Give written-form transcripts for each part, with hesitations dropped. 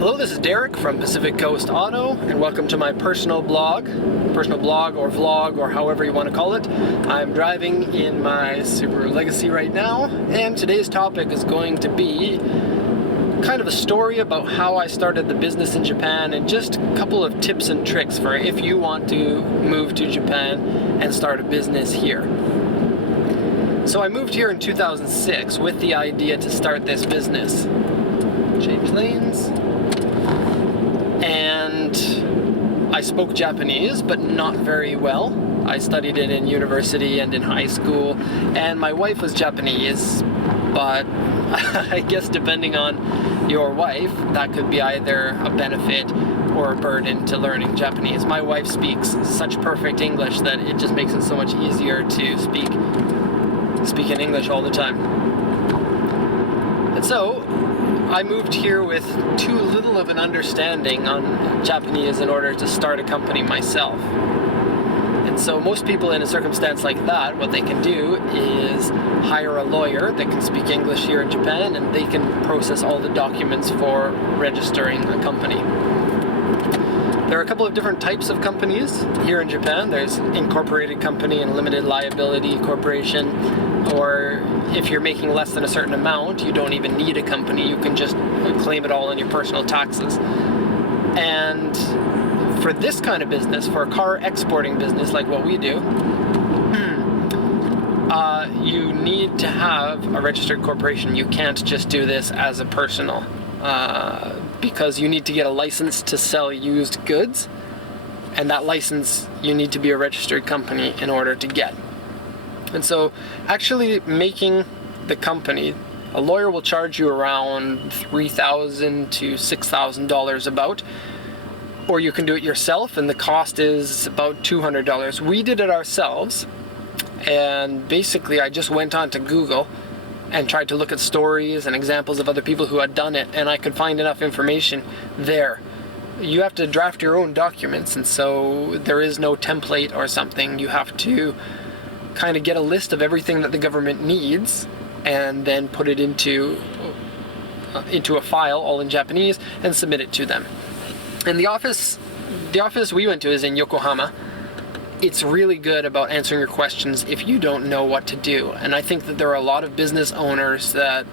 Hello, this is Derek from Pacific Coast Auto, and welcome to my personal blog or vlog, or however you want to call it. I'm driving in my Subaru Legacy right now, and today's topic is going to be kind of a story about how I started the business in Japan and just a couple of tips and tricks for if you want to move to Japan and start a business here. So I moved here in 2006 with the idea to start this business. Change lanes. And I spoke Japanese, but not very well. I studied it in university and in high school, and my wife was Japanese, but I guess depending on your wife, that could be either a benefit or a burden to learning Japanese. My wife speaks such perfect English that it just makes it so much easier to speak in English all the time. And so I moved here with too little of an understanding on Japanese in order to start a company myself. And so most people in a circumstance like that, what they can do is hire a lawyer that can speak English here in Japan, and they can process all the documents for registering a company. There are a couple of different types of companies here in Japan. There's incorporated company and limited liability corporation, or if you're making less than a certain amount, you don't even need a company. You can just claim it all in your personal taxes. And for this kind of business, for a car exporting business like what we do, you need to have a registered corporation. You can't just do this as a personal, because you need to get a license to sell used goods, and that license you need to be a registered company in order to get. And so actually making the company, a lawyer will charge you around $3,000 to $6,000 about, or you can do it yourself, and the cost is about $200. We did it ourselves, and basically I just went on to Google and tried to look at stories and examples of other people who had done it, and I could find enough information there. You have to draft your own documents, and so there is no template or something. You have to kind of get a list of everything that the government needs and then put it into a file all in Japanese and submit it to them. And the office we went to is in Yokohama. It's really good about answering your questions if you don't know what to do. And I think that there are a lot of business owners that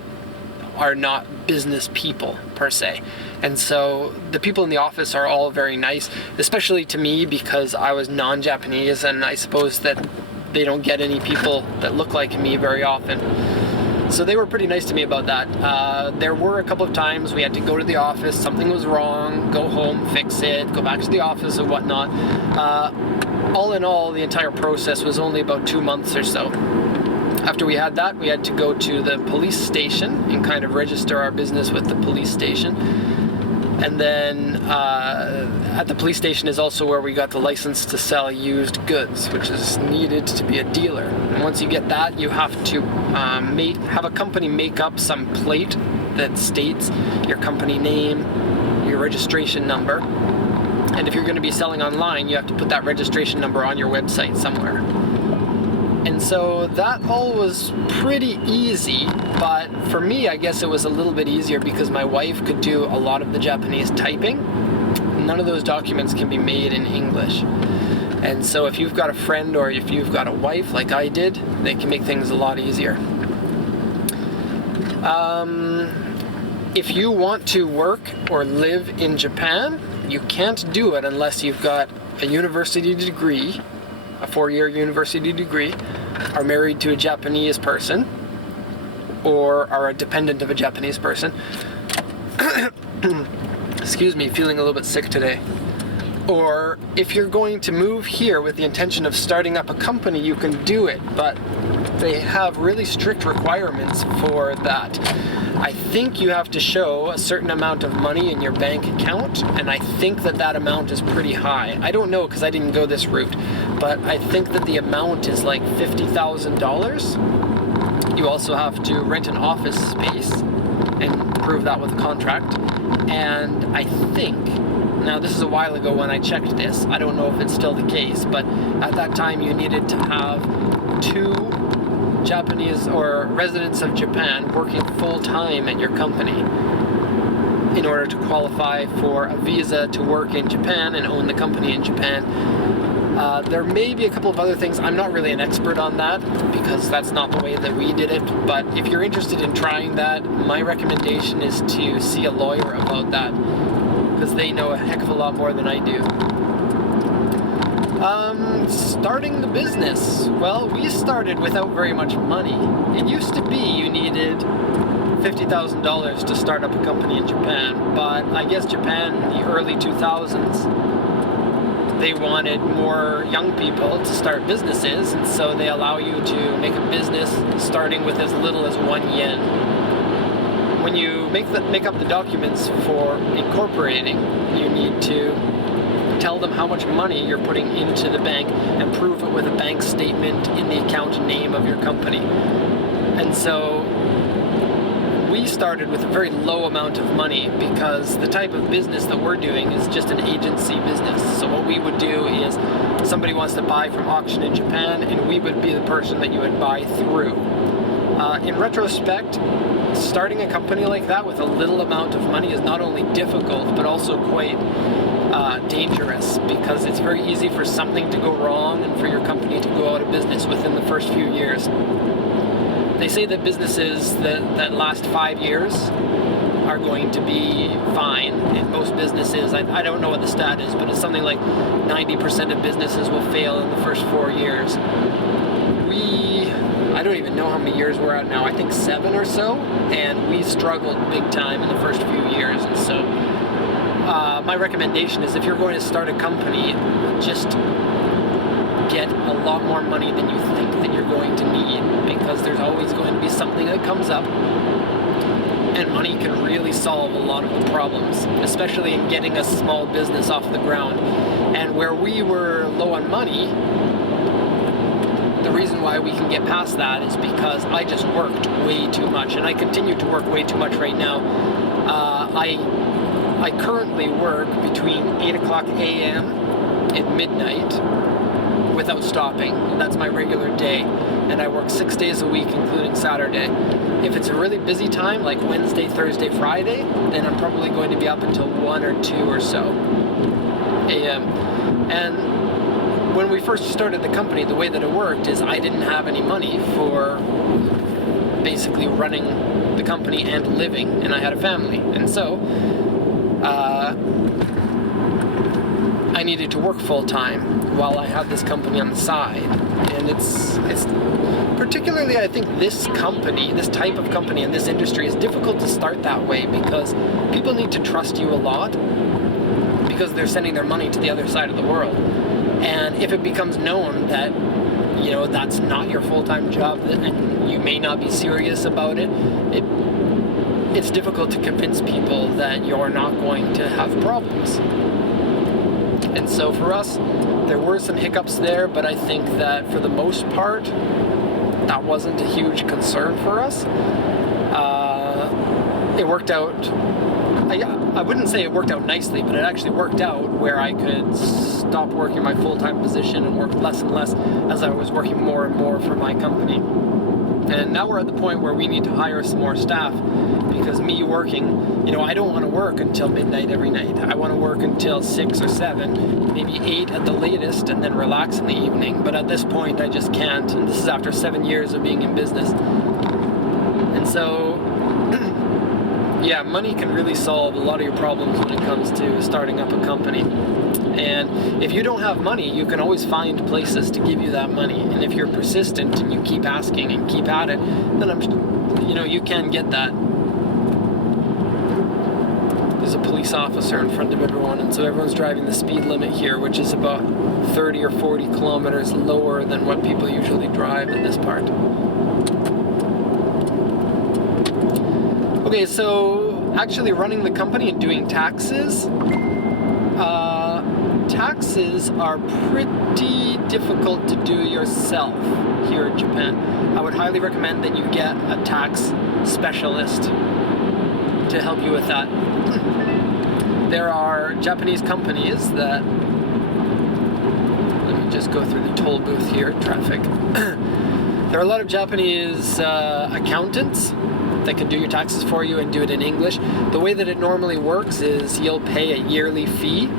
are not business people per se. And so the people in the office are all very nice, especially to me because I was non-Japanese, and I suppose that they don't get any people that look like me very often. So they were pretty nice to me about that. There were a couple of times we had to go to the office, something was wrong, go home, fix it, go back to the office and whatnot. All in all, the entire process was only about 2 months or so. After we had that, we had to go to the police station and kind of register our business with the police station. And then at the police station is also where we got the license to sell used goods, which is needed to be a dealer. And once you get that, you have to have a company make up some plate that states your company name, your registration number. And if you're going to be selling online, you have to put that registration number on your website somewhere. And so that all was pretty easy, but for me, I guess it was a little bit easier because my wife could do a lot of the Japanese typing. None of those documents can be made in English. And so if you've got a friend or if you've got a wife like I did, they can make things a lot easier. If you want to work or live in Japan, you can't do it unless you've got a university degree, a 4-year university degree, are married to a Japanese person, or are a dependent of a Japanese person. Excuse me, feeling a little bit sick today. Or if you're going to move here with the intention of starting up a company, you can do it, but they have really strict requirements for that. I think you have to show a certain amount of money in your bank account, and I think that that amount is pretty high. I don't know because I didn't go this route, but I think that the amount is like $50,000. You also have to rent an office space and prove that with a contract. And I think, now this is a while ago when I checked this, I don't know if it's still the case, but at that time you needed to have 2 Japanese or residents of Japan working full-time at your company. in order to qualify for a visa to work in Japan and own the company in Japan. There may be a couple of other things. I'm not really an expert on that because that's not the way that we did it. But if you're interested in trying that, my recommendation is to see a lawyer about that because they know a heck of a lot more than I do. Starting the business. Well, we started without very much money. It used to be you needed $50,000 to start up a company in Japan, but I guess Japan in the early 2000s, they wanted more young people to start businesses, and so they allow you to make a business starting with as little as 1 yen. When you make up the documents for incorporating, you need to tell them how much money you're putting into the bank and prove it with a bank statement in the account name of your company. And so we started with a very low amount of money because the type of business that we're doing is just an agency business. So what we would do is somebody wants to buy from auction in Japan and we would be the person that you would buy through. In retrospect, starting a company like that with a little amount of money is not only difficult but also quite dangerous because it's very easy for something to go wrong and for your company to go out of business within the first few years. They say that businesses that last 5 years are going to be fine. In most businesses, I don't know what the stat is, but it's something like 90% of businesses will fail in the first 4 years. I don't even know how many years we're at now. I think 7 or so, and we struggled big time in the first few years. And so my recommendation is if you're going to start a company, just get a lot more money than you think that you're going to need, because there's always going to be something that comes up, and money can really solve a lot of the problems, especially in getting a small business off the ground. And where we were low on money, the reason why we can get past that is because I just worked way too much, and I continue to work way too much right now. I currently work between 8 o'clock a.m. and midnight without stopping. That's my regular day, and I work 6 days a week, including Saturday. If it's a really busy time, like Wednesday, Thursday, Friday, then I'm probably going to be up until 1 or 2 or so a.m. And when we first started the company, the way that it worked is I didn't have any money for basically running the company and living, and I had a family, and so I needed to work full-time while I had this company on the side. And it's particularly, I think, this company, this type of company in this industry is difficult to start that way because people need to trust you a lot because they're sending their money to the other side of the world. And if it becomes known that, you know, that's not your full-time job and you may not be serious about it, it's difficult to convince people that you're not going to have problems. And so for us, there were some hiccups there, but I think that for the most part, that wasn't a huge concern for us. It worked out, I wouldn't say it worked out nicely, but it actually worked out where I could stop working my full-time position and work less and less as I was working more and more for my company. And now we're at the point where we need to hire some more staff because me working, you know, I don't want to work until midnight every night. I want to work until 6 or 7, maybe 8 at the latest, and then relax in the evening. But at this point, I just can't. And this is after 7 years of being in business. And so, yeah, money can really solve a lot of your problems when it comes to starting up a company. And if you don't have money, you can always find places to give you that money. And if you're persistent and you keep asking and keep at it, then you can get that. There's a police officer in front of everyone, and so everyone's driving the speed limit here, which is about 30 or 40 kilometers lower than what people usually drive in this part. Okay, so actually running the company and doing taxes, taxes are pretty difficult to do yourself here in Japan. I would highly recommend that you get a tax specialist to help you with that. There are Japanese companies that, let me just go through the toll booth here, traffic. There are a lot of Japanese accountants that can do your taxes for you and do it in English. The way that it normally works is you'll pay a yearly fee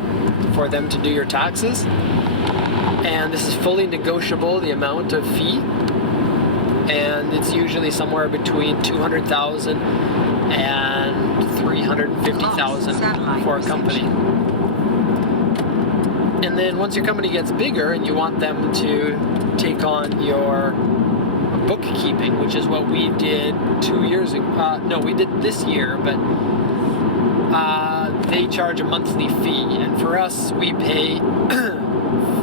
for them to do your taxes, and this is fully negotiable, the amount of fee, and it's usually somewhere between 200,000 and 350,000 for a company. And then once your company gets bigger and you want them to take on your bookkeeping, which is what we did 2 years ago. No, we did this year, but they charge a monthly fee, and for us, we pay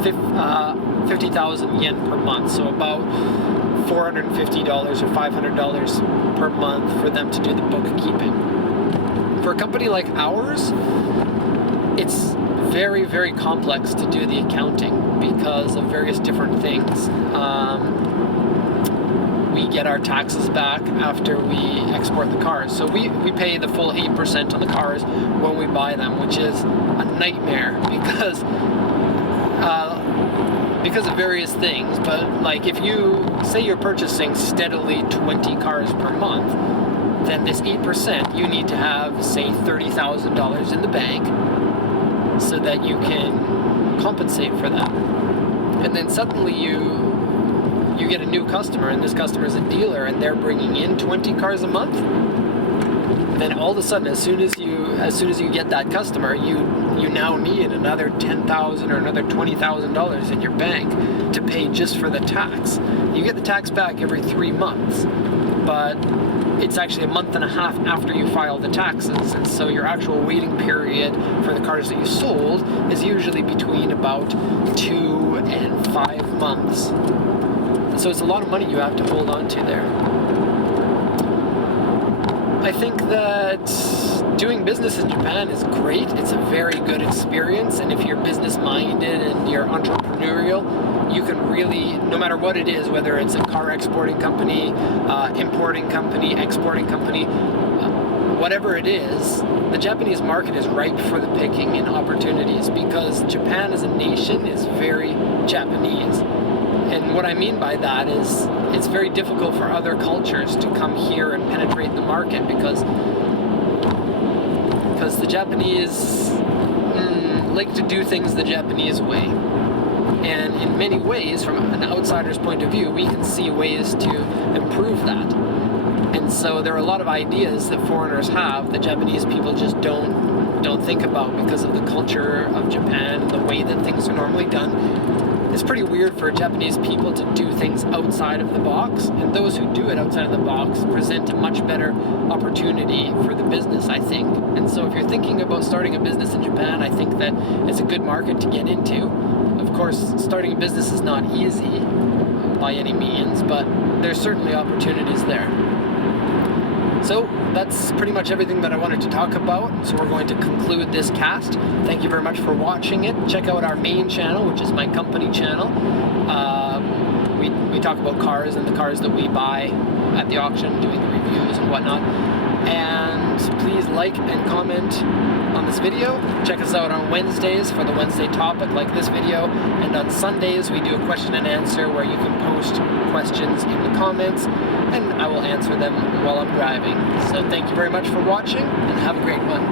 50,000 yen per month, so about $450 or $500 per month for them to do the bookkeeping. For a company like ours, it's very, very complex to do the accounting because of various different things. We get our taxes back after we export the cars. So we pay the full 8% on the cars when we buy them, which is a nightmare because of various things. But like if you say you're purchasing steadily 20 cars per month, then this 8%, you need to have, say, $30,000 in the bank so that you can compensate for that. And then suddenly you get a new customer, and this customer is a dealer, and they're bringing in 20 cars a month. Then all of a sudden, as soon as you get that customer, you now need another $10,000 or another $20,000 in your bank to pay just for the tax. You get the tax back every 3 months, but it's actually a month and a half after you file the taxes, and so your actual waiting period for the cars that you sold is usually between about 2 and 5 months. So it's a lot of money you have to hold on to there. I think that doing business in Japan is great. It's a very good experience, and if you're business-minded and you're entrepreneurial, you can really, no matter what it is, whether it's a car exporting company, importing company, exporting company, whatever it is, the Japanese market is ripe for the picking in opportunities because Japan as a nation is very Japanese. And what I mean by that is it's very difficult for other cultures to come here and penetrate the market because the Japanese like to do things the Japanese way. And in many ways, from an outsider's point of view, we can see ways to improve that. And so there are a lot of ideas that foreigners have that Japanese people just don't think about because of the culture of Japan and the way that things are normally done. It's pretty weird for Japanese people to do things outside of the box, and those who do it outside of the box present a much better opportunity for the business, I think. And so if you're thinking about starting a business in Japan, I think that it's a good market to get into. Of course, starting a business is not easy by any means, but there's certainly opportunities there. So that's pretty much everything that I wanted to talk about. So we're going to conclude this cast. Thank you very much for watching it. Check out our main channel, which is my company channel. We talk about cars and the cars that we buy at the auction, doing the reviews and whatnot. And please like and comment on this video. Check us out on Wednesdays for the Wednesday topic like this video. And on Sundays we do a question and answer where you can post questions in the comments and I will answer them while I'm driving. So thank you very much for watching and have a great one.